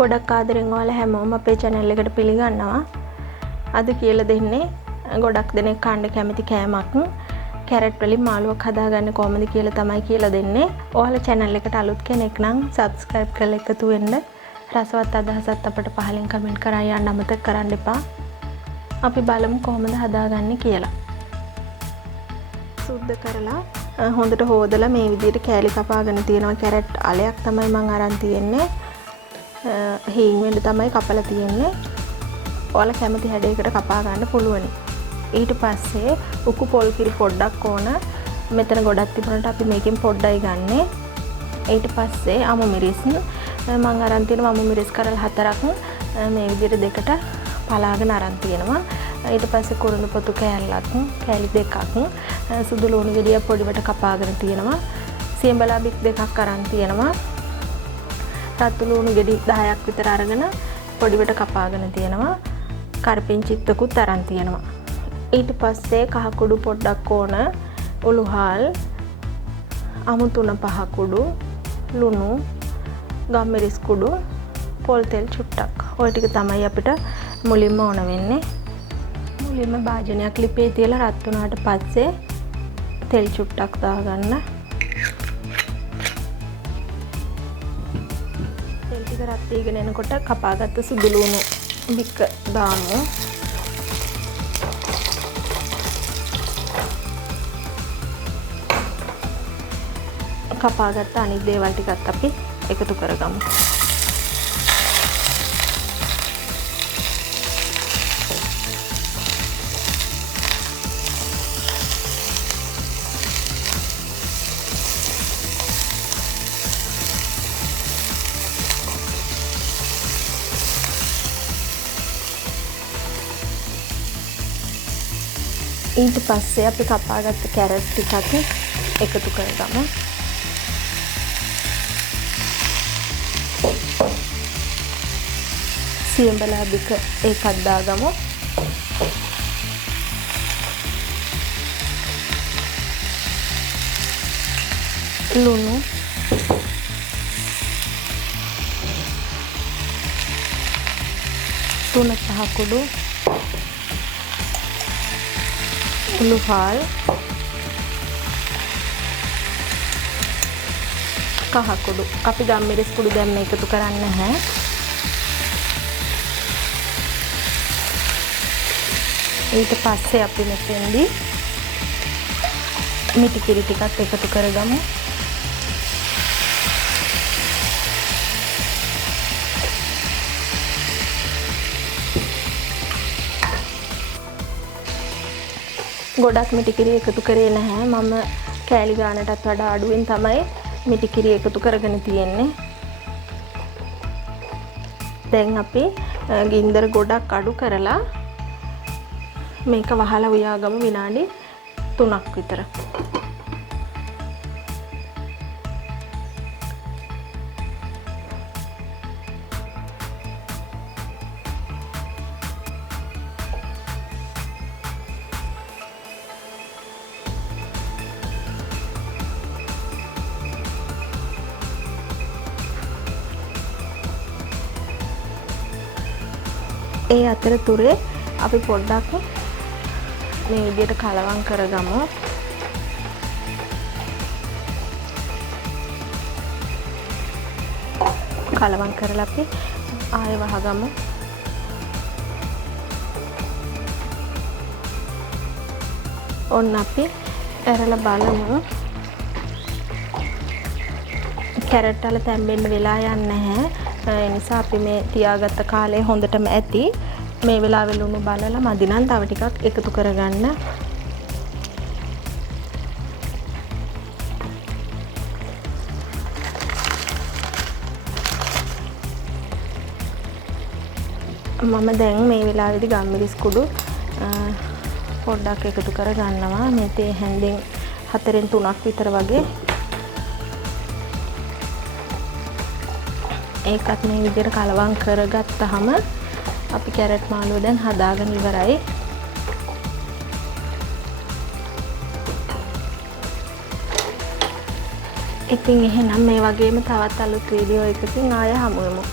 ගොඩක් ආදරෙන් ඔයාලා හැමෝම අපේ channel එකට පිළිගන්නවා. අද කියලා දෙන්නේ ගොඩක් දෙනෙක් කන්න කැමති කෑමක්. කැරට් වලින් මාළුවක් හදාගන්න කොහොමද කියලා තමයි කියලා දෙන්නේ. ඔයාලා channel එකට අලුත් කෙනෙක් නම් subscribe කරලා එකතු වෙන්න. රසවත් අදහසත් අපිට පහලින් කමෙන්ට් කරා යන්න අමතක කරන්න එපා. අපි බලමු කොහොමද හදාගන්නේ කියලා. සුද්ධ කරලා හොඳට හොදලා මේ විදිහට කෑලි කපාගෙන තියෙනවා. කැරට් අලයක් තමයි මම අරන් තියෙන්නේ. හීන් වෙන්න තමයි කපලා තියෙන්නේ. ඔයාලා කැමති හැඩයකට කපා ගන්න පුළුවන්. ඊට පස්සේ උකු පොල් කිරි පොඩ්ඩක් ඕන. මෙතන ගොඩක් තිබුණාට අපි මේකෙන් පොඩ්ඩයි ගන්නෙ. ඊට පස්සේ අමු මිරිස් මම අරන් තියෙනවා. අමු මිරිස් කරල් 4ක් මේ විදිහට දෙකට පලාගෙන අරන් තියෙනවා. ඊට පස්සේ කුරුඳු පොතු කෑල්ලක් කෑලි දෙකක් සුදු ලුණු ගෙඩිය පොඩිවට කපාගෙන තියෙනවා. සියඹලා බික් දෙකක් අරන් තියෙනවා. රතු ලුණු ගෙඩි 10ක් විතර අරගෙන පොඩිවට කපාගෙන තියෙනවා. කරපිංචිත්තකුත් අරන් තියෙනවා. ඊට පස්සේ කහ කුඩු පොඩ්ඩක් ඕන. උළුහල් අමු 3-5 කුඩු ලුණු ගම්මිරිස් කුඩු පොල් තෙල් චුට්ටක්. ඔය ටික තමයි අපිට මුලින්ම ඕන වෙන්නේ. මුලින්ම භාජනයක් ලිපේ තියලා රත් වුණාට පස්සේ තෙල් චුට්ටක් දාගන්න. තෙල් ටික රත් වීගෙන එනකොට කපාගත්ත සුදු ලුණු බික්ක දාමු. කපාගත්ත අනිත් දේවල් ටිකත් අපි එකතු කරගමු. ඊට පස්සේ අපි කපාගත්ත කැරට් ටිකත් එකතු කරගමු. සියඹලා බික ඒකත් දාගමු. ලුණු තුන පහ කුඩු උළුහල් කහ කුඩු. අපි ගම්මිරිස් කුඩු දැන් එකතු කරන්නේ නැහැ. ඊට පස්සේ අපි මෙතෙන්දී මිටි කිරි ටිකත් එකතු කරගමු. ගොඩක් මිටි කිරි එකතු කරේ නැහැ. මම කෑලි ගානටත් වඩා අඩුවෙන් තමයි මිටි කිරි එකතු කරගෙන තියෙන්නේ. දැන් අපි ගින්දර ගොඩක් අඩු කරලා මේක වහලා උයාගමු විනාඩි 3ක් විතර. ඒ අතරතුරේ අපි පොඩ්ඩක් මේ විදිහට කලවම් කරගමු. කලවම් කරලා අපි ආයෙ වහගමු. ඔන්න අපි ඇරලා බලමු. කැරට් වල තැම්බෙන්න වෙලා යන්නේ නැහැ. ඒ නිසා අපි මේ තියාගත්ත කාලේ හොඳටම ඇති. මේ වෙලාවේ ලුණු බලලා මදි නම් තව ටිකක් එකතු කරගන්න. මම දැන් මේ වෙලාවේදී ගම්මිරිස් කුඩු පොඩ්ඩක් එකතු කරගන්නවා. මේ තේ හැන්දෙන් 4න් 3ක් විතර වගේ. ඒකත් මේ විදිහට කලවම් කරගත්තාම අපි කැරට් මාළුව දැන් හදාගෙන ඉවරයි. ඉතින් එහෙනම් මේ වගේම තවත් අලුත් වීඩියෝ එකකින් ආයෙ හමු වෙමු.